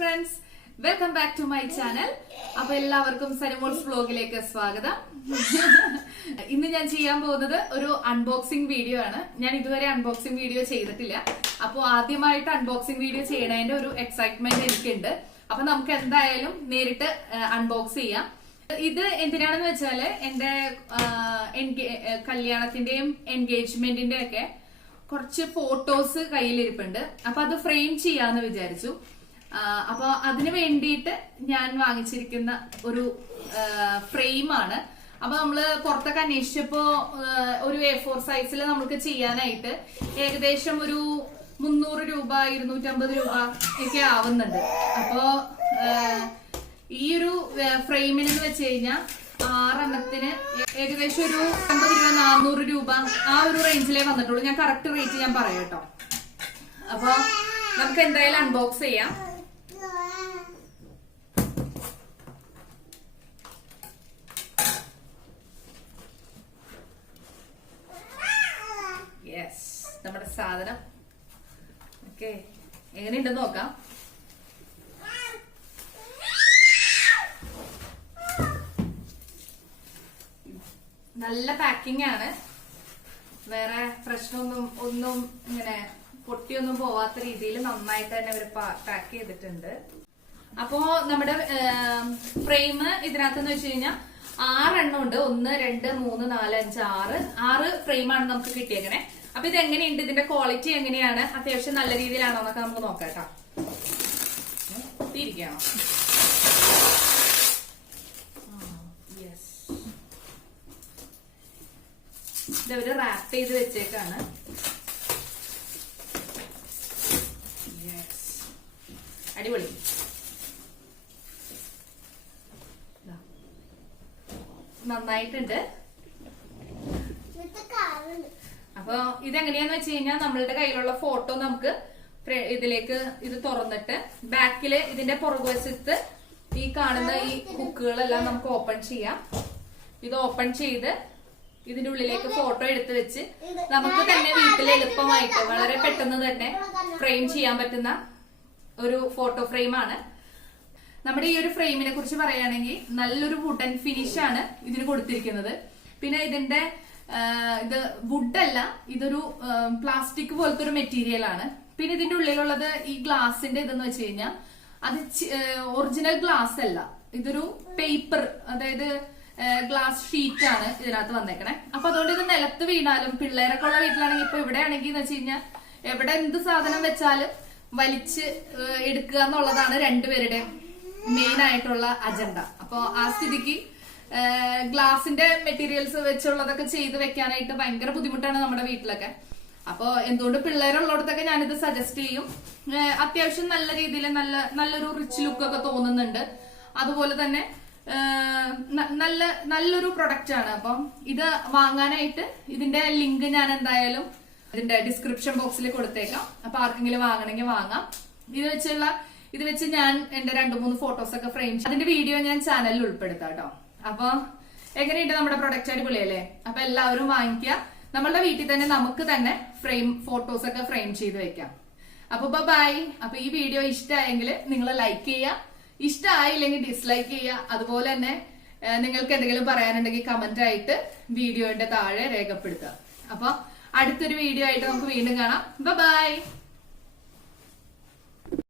Friends welcome back to my channel അപ്പൊ എല്ലാവർക്കും സനിമോൾസ് വ്ലോഗിലേക്ക് സ്വാഗതം. ഇന്ന് ഞാൻ ചെയ്യാൻ പോകുന്നത് ഒരു അൺബോക്സിംഗ് വീഡിയോ ആണ്. ഞാൻ ഇതുവരെ അൺബോക്സിംഗ് വീഡിയോ ചെയ്തിട്ടില്ല. അപ്പോൾ ആദ്യമായിട്ട് അൺബോക്സിംഗ് വീഡിയോ ചെയ്യണതിന്റെ ഒരു എക്സൈറ്റ്മെന്റ് എനിക്കുണ്ട്. അപ്പൊ നമുക്ക് എന്തായാലും നേരിട്ട് അൺബോക്സ് ചെയ്യാം. ഇത് എന്തിനാണെന്ന് വെച്ചാൽ എന്റെ കല്യാണത്തിന്റെയും എൻഗേജ്മെന്റിന്റെ ഒക്കെ കുറച്ച് ഫോട്ടോസ് കയ്യിലിരിപ്പുണ്ട്. അപ്പൊ അത് ഫ്രെയിം ചെയ്യാന്ന് വിചാരിച്ചു. അപ്പൊ അതിന് വേണ്ടിയിട്ട് ഞാൻ വാങ്ങിച്ചിരിക്കുന്ന ഒരു ഫ്രെയിമാണ്. അപ്പൊ നമ്മൾ പുറത്തൊക്കെ അന്വേഷിച്ചപ്പോ ഒരു എ ഫോർ സൈസിൽ നമുക്ക് ചെയ്യാനായിട്ട് ഏകദേശം ഒരു മുന്നൂറ് രൂപ ഇരുന്നൂറ്റമ്പത് രൂപ ഒക്കെ ആവുന്നുണ്ട്. അപ്പോ ഈ ഒരു ഫ്രെയിമിന് വെച്ച് കഴിഞ്ഞാൽ ആറെണ്ണത്തിന് ഏകദേശം ഒരു അമ്പത് രൂപ നാനൂറ് രൂപ ആ ഒരു റേഞ്ചിലേ വന്നിട്ടുള്ളൂ. ഞാൻ കറക്റ്റ് റേറ്റ് ഞാൻ പറയാം കേട്ടോ. അപ്പൊ നമുക്ക് എന്തായാലും അൺബോക്സ് ചെയ്യാം. യെസ് നമ്മുടെ സാധനം. ഓക്കെ എങ്ങനെയുണ്ടെന്ന് നോക്കാം. നല്ല പാക്കിംഗ് ആണ്. വേറെ പ്രശ്നമൊന്നും ഒന്നും ഇങ്ങനെ പൊട്ടിയൊന്നും പോവാത്ത രീതിയിൽ നന്നായിട്ട് തന്നെ അവർ പാക്ക് ചെയ്തിട്ടുണ്ട്. അപ്പോ നമ്മുടെ ഫ്രെയിം ഇതിനകത്തെന്ന് വെച്ച് കഴിഞ്ഞാൽ ആറെണ്ണം ഉണ്ട്. ഒന്ന് രണ്ട് മൂന്ന് നാല് അഞ്ച് ആറ്. ആറ് ഫ്രെയിമാണ് നമുക്ക് കിട്ടിയേക്കണേ. അപ്പൊ ഇത് എങ്ങനെയുണ്ട് ഇതിന്റെ ക്വാളിറ്റി എങ്ങനെയാണ്? അത്യാവശ്യം നല്ല രീതിയിലാണോ എന്നൊക്കെ നമുക്ക് നോക്കാം കേട്ടോ ഇതവര് റാപ്പ് ചെയ്ത് വെച്ചേക്കാണ്. അടിപൊളി. നന്നായിട്ടുണ്ട്. അപ്പൊ ഇതെങ്ങനെയാന്ന് വെച്ച് കഴിഞ്ഞാൽ നമ്മളുടെ കയ്യിലുള്ള ഫോട്ടോ നമുക്ക് ഇതിലേക്ക് ഇത് തുറന്നിട്ട് ബാക്കിൽ ഇതിന്റെ പുറകുവശത്ത് ഈ കാണുന്ന ഈ ബുക്കുകളെല്ലാം നമുക്ക് ഓപ്പൺ ചെയ്യാം. ഇത് ഓപ്പൺ ചെയ്ത് ഇതിന്റെ ഉള്ളിലേക്ക് ഫോട്ടോ എടുത്ത് വെച്ച് നമുക്ക് തന്നെ വീട്ടിൽ എളുപ്പമായിട്ട് വളരെ പെട്ടെന്ന് തന്നെ ഫ്രെയിം ചെയ്യാൻ പറ്റുന്ന ഒരു ഫോട്ടോ ഫ്രെയിമാണ് നമ്മുടെ ഈ ഒരു ഫ്രെയിമിനെ കുറിച്ച് പറയുകയാണെങ്കിൽ നല്ലൊരു വുഡൻ ഫിനിഷ് ആണ് ഇതിന് കൊടുത്തിരിക്കുന്നത്. പിന്നെ ഇതിന്റെ ഇത് വുഡല്ല ഇതൊരു പ്ലാസ്റ്റിക് പോലത്തെ ഒരു മെറ്റീരിയൽ ആണ്. പിന്നെ ഇതിന്റെ ഉള്ളിലുള്ളത് ഈ ഗ്ലാസിന്റെ ഇതെന്ന് വെച്ച് കഴിഞ്ഞാൽ അത് ഒറിജിനൽ ഗ്ലാസ് അല്ല. ഇതൊരു പേപ്പർ അതായത് ഗ്ലാസ് ഷീറ്റ് ആണ് ഇതിനകത്ത് വന്നേക്കണേ. അപ്പൊ അതുകൊണ്ട് ഇത് നിലത്ത് വീണാലും പിള്ളേരൊക്കെ ഉള്ള വീട്ടിലാണെങ്കിൽ ഇപ്പൊ ഇവിടെ ആണെങ്കിൽ എന്ന് വെച്ച് കഴിഞ്ഞാൽ എവിടെ എന്ത് സാധനം വെച്ചാലും വലിച്ച് എടുക്കുക എന്നുള്ളതാണ് രണ്ടുപേരുടെയും മെയിൻ ആയിട്ടുള്ള അജണ്ട അപ്പൊ ആ സ്ഥിതിക്ക് ഗ്ലാസിന്റെ മെറ്റീരിയൽസ് വെച്ചുള്ളതൊക്കെ ചെയ്ത് വെക്കാനായിട്ട് ഭയങ്കര ബുദ്ധിമുട്ടാണ് നമ്മുടെ വീട്ടിലൊക്കെ. അപ്പൊ എന്തുകൊണ്ട് പിള്ളേരുള്ളിടത്തൊക്കെ ഞാനിത് സജസ്റ്റ് ചെയ്യും. അത്യാവശ്യം നല്ല രീതിയിൽ നല്ല നല്ലൊരു റിച്ച് ലുക്ക് ഒക്കെ തോന്നുന്നുണ്ട്. അതുപോലെ തന്നെ നല്ല നല്ലൊരു പ്രൊഡക്റ്റ് ആണ്. അപ്പം ഇത് വാങ്ങാനായിട്ട് ഇതിന്റെ ലിങ്ക് ഞാൻ എന്തായാലും ഇതിന്റെ ഡിസ്ക്രിപ്ഷൻ ബോക്സിൽ കൊടുത്തേക്കാം. അപ്പൊ ആർക്കെങ്കിലും വാങ്ങണമെങ്കിൽ വാങ്ങാം. ഇത് വെച്ചുള്ള ഇത് വെച്ച് ഞാൻ എന്റെ രണ്ടു മൂന്ന് ഫോട്ടോസ് ഒക്കെ ഫ്രെയിം അതിന്റെ വീഡിയോ ഞാൻ ചാനലിൽ ഉൾപ്പെടുത്താം കേട്ടോ. അപ്പൊ എങ്ങനെയുണ്ട് നമ്മുടെ പ്രൊഡക്റ്റ് അടിപൊളിയല്ലേ? അപ്പൊ എല്ലാവരും വാങ്ങിക്കുക. നമ്മളുടെ വീട്ടിൽ തന്നെ നമുക്ക് തന്നെ ഫ്രെയിം ഫോട്ടോസ് ഒക്കെ ഫ്രെയിം ചെയ്ത് വെക്കാം. അപ്പൊ ബൈ അപ്പൊ ഈ വീഡിയോ ഇഷ്ടമായെങ്കിൽ നിങ്ങൾ ലൈക്ക് ചെയ്യുക. ഇഷ്ടമായില്ലെങ്കിൽ ഡിസ്ലൈക്ക് ചെയ്യുക. അതുപോലെ തന്നെ നിങ്ങൾക്ക് എന്തെങ്കിലും പറയാനുണ്ടെങ്കിൽ കമന്റ് ആയിട്ട് വീഡിയോന്റെ താഴെ രേഖപ്പെടുത്തുക. അപ്പൊ അടുത്തൊരു വീഡിയോ ആയിട്ട് നമുക്ക് വീണ്ടും കാണാം. ബൈ